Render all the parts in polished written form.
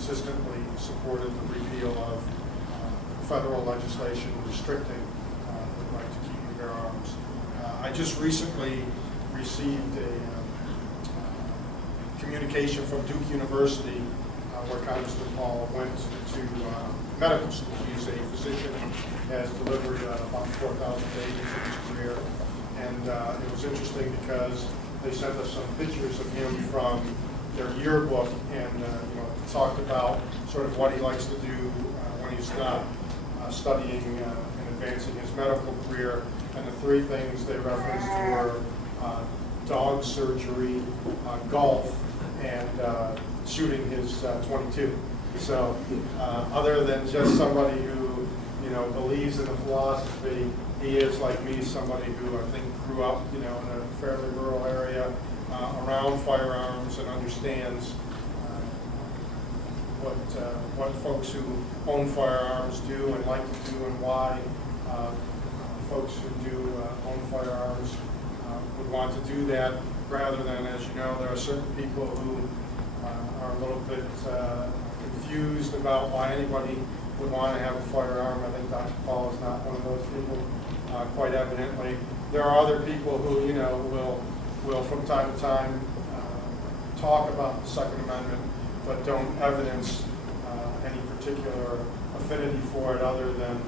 consistently supported the repeal of federal legislation restricting the right to keep and bear arms. I just recently received a communication from Duke University where Congressman Paul went to medical school. He's a physician, has delivered about 4,000 babies in his career. And it was interesting because they sent us some pictures of him from their yearbook and talked about sort of what he likes to do when he's not studying and advancing his medical career. And the three things they referenced were dog surgery, golf, and shooting his .22. So other than just somebody who believes in the philosophy, he is, like me, somebody who I think grew up in a fairly rural area around firearms and understands what folks who own firearms do and like to do, and why folks who do own firearms would want to do that, rather than, as you know, there are certain people who are a little bit confused about why anybody would want to have a firearm. I think Dr. Paul is not one of those people, quite evidently. There are other people who, will from time to time talk about the Second Amendment, but don't evidence any particular affinity for it other than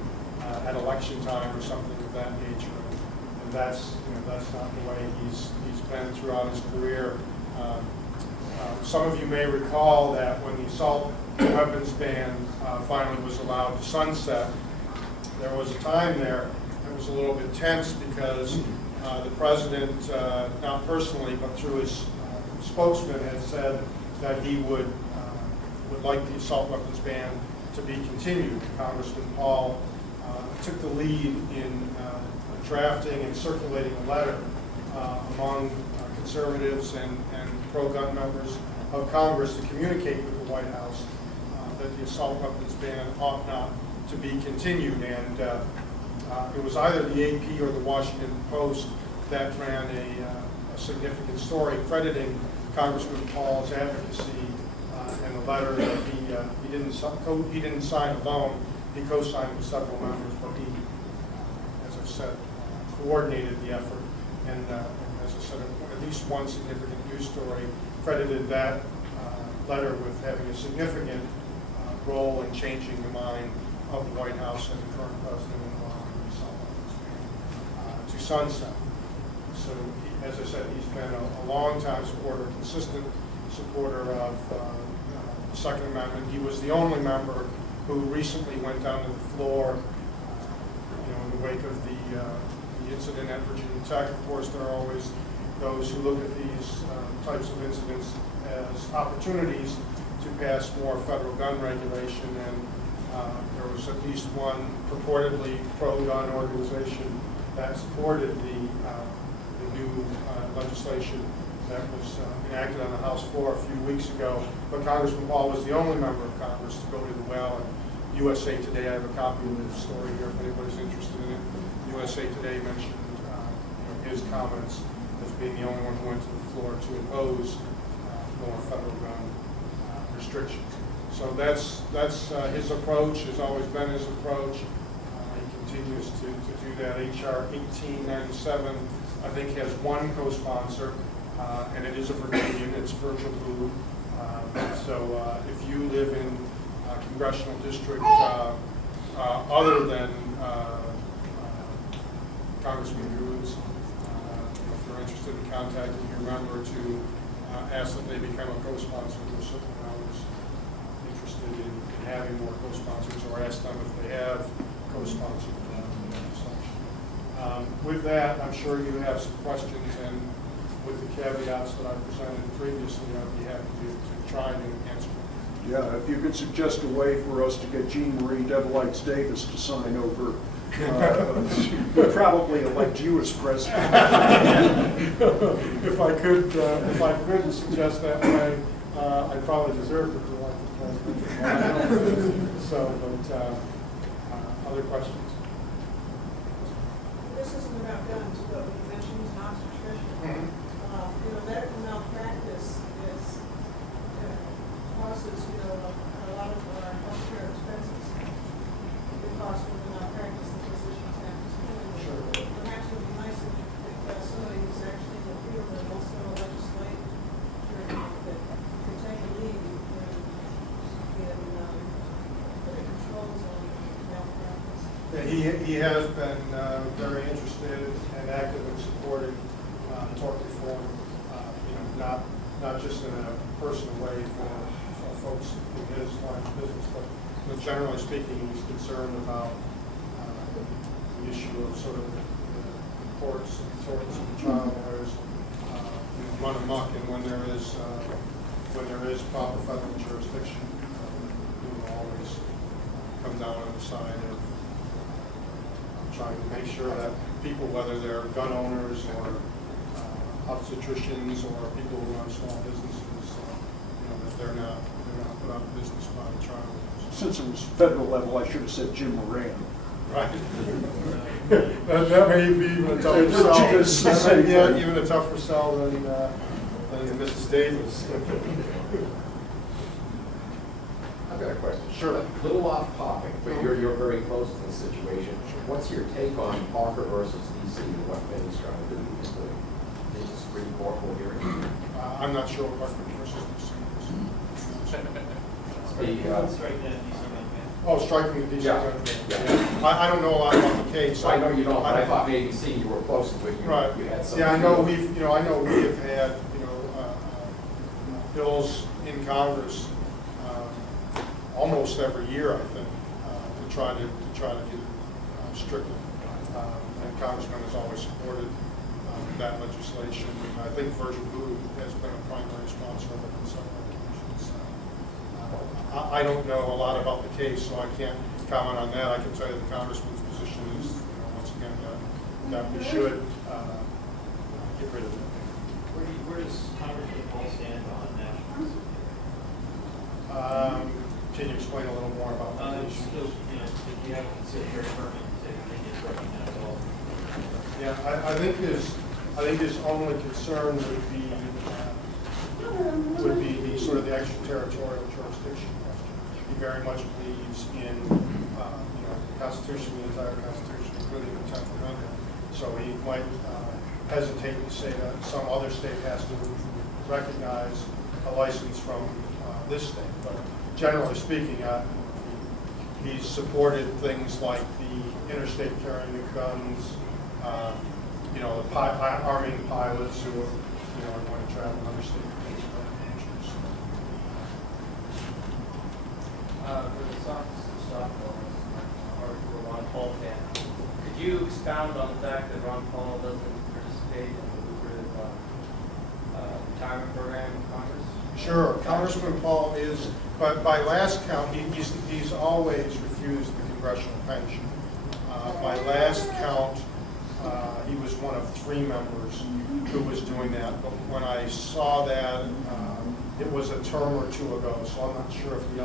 at election time or something of that nature. And that's not the way he's been throughout his career. Some of you may recall that when the assault weapons ban finally was allowed to sunset, there was a time there that was a little bit tense because the president, not personally but through his spokesman, had said that he would like the assault weapons ban to be continued. Congressman Paul took the lead in drafting and circulating a letter among conservatives and pro-gun members of Congress to communicate with the White House that the assault weapons ban ought not to be continued. And it was either the AP or the Washington Post that ran a significant story crediting Congressman Paul's advocacy and the letter that he didn't sign alone. He co-signed with several members, but he, as I said, coordinated the effort. And as I said, at least one significant news story credited that letter with having a significant role in changing the mind of the White House and the current president in allowing the assault weapons ban to sunset. So, as I said, he's been a long-time supporter, consistent supporter of the Second Amendment. He was the only member who recently went down to the floor, in the wake of the incident at Virginia Tech. Of course, there are always those who look at these types of incidents as opportunities to pass more federal gun regulation, and there was at least one purportedly pro-gun organization that supported the new legislation that was enacted on the House floor a few weeks ago. But Congressman Paul was the only member of Congress to go to the well. And USA Today, I have a copy of the story here if anybody's interested in it. USA Today mentioned his comments as being the only one who went to the floor to oppose more federal gun restrictions. So that's his approach, has always been his approach. He continues to do that. H.R. 1897, I think, has one co-sponsor, and it is a Virginian. It's Virgil Blue. So if you live in a congressional district other than Congressman Good's, if you're interested in contacting your member to ask that they become a co-sponsor, we're certainly always interested in having more co-sponsors, or ask them if they have co-sponsored legislation. With that, I'm sure you have some questions, and with the caveats that I presented previously, I'd be happy to try and answer them. Yeah, if you could suggest a way for us to get Jean Marie Devilites Davis to sign over, we'd probably elect you as president. If I could suggest that way, I'd probably deserve to be elected president. So, but other questions? This isn't about guns, but you mentioned obstetrician. Medical malpractice causes, a He has been very interested and active in supporting tort reform, not just in a personal way for folks in his line of business, but generally speaking, he's concerned about the issue of sort of the courts and torts and trial lawyers run amok, and when there is proper federal jurisdiction, we will always come down on the side of trying to make sure that people, whether they're gun owners or obstetricians or people who run small businesses, that they're not put out of business by the trial lawyers. Since it was federal level, I should have said Jim Moran. Right. that may be even a tougher sell. That may be even a tougher sell than Mrs. Davis. I've got a question. Sure. A little off topic, but you're very close to the situation. What's your take on Parker versus DC and what Benny's trying to do in the Supreme Court hearing? I'm not sure what Parker versus DC is. Oh, striking the DC. Yeah. I don't know a lot about the case. I know you don't, but I thought maybe you were close to it. Right. You had some. Yeah, I know we have had bills in Congress almost every year, I think, to try to get it stricter. And Congressman has always supported that legislation. And I think Virgil Booth has been a primary sponsor of it in some occasions. I don't know a lot about the case, so I can't comment on that. I can tell you the Congressman's position is, once again, that we should get rid of it. Where does Congressman Paul stand on national security? Can you explain a little more about that issue? If you have to consider your permit to is recognized all. Yeah, I think his only concern would be the sort of the extraterritorial jurisdiction question. He very much believes in the Constitution, the entire Constitution, including the 10th Amendment. So he might hesitate to say that some other state has to recognize a license from this state. But generally speaking, he's supported things like the interstate carrying of guns, arming pilots who are going to travel interstate. For the softball, or for Ron Paul fan, could you expound on the fact that Ron Paul doesn't participate in the lucrative retirement program in Congress? Sure, Congressman Paul is, but by last count, he's always refused the congressional pension. By last count, he was one of 3 members who was doing that. But when I saw that, it was a term or 2 ago, so I'm not sure if the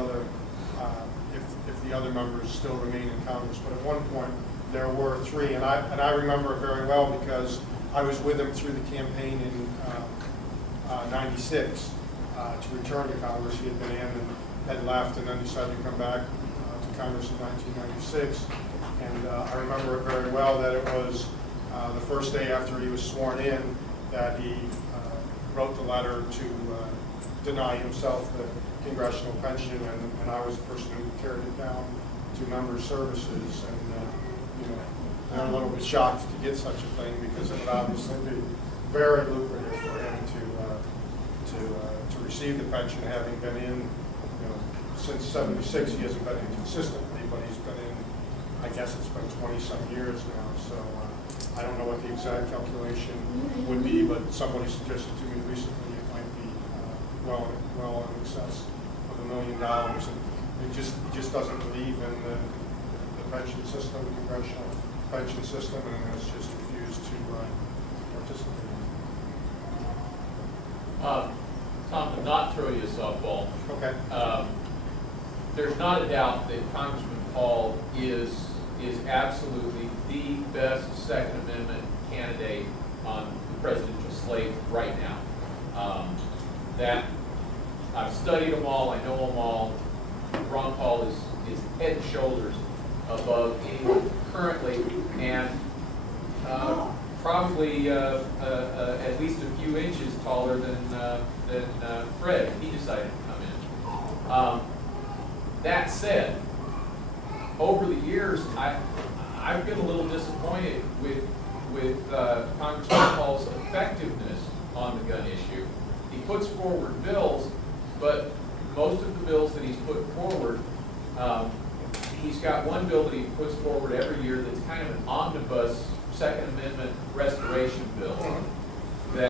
other members still remain in Congress. But at one point, there were 3, and I remember it very well because I was with him through the campaign in '96 to return to Congress. He had been in and had left, and then decided to come back to Congress in 1996. And I remember it very well that it was the first day after he was sworn in that he wrote the letter to deny himself the congressional pension, and I was the person who carried it down to member services. And I'm a little bit shocked to get such a thing because it would obviously be very lucrative for him to receive the pension, having been in since '76. He hasn't been in consistently, but he's been in, I guess it's been 20-some years now. So I don't know what the exact calculation would be, but somebody suggested to me recently it might be well in excess of $1 million. And he just doesn't believe in the pension system, the congressional pension system, and has just refused to participate. Tom, to not throw you a softball. Okay. There's not a doubt that Congressman Paul is absolutely the best Second Amendment candidate on the presidential slate right now. That I've studied them all, I know them all. Ron Paul is head and shoulders above anyone currently, and probably at least a few inches taller than Fred if he decided to come in. That said, over the years, been a little disappointed with Congressman Paul's effectiveness on the gun issue. He puts forward bills, but most of the bills that he's put forward, he's got one bill that he puts forward every year that's kind of an omnibus Second Amendment restoration bill.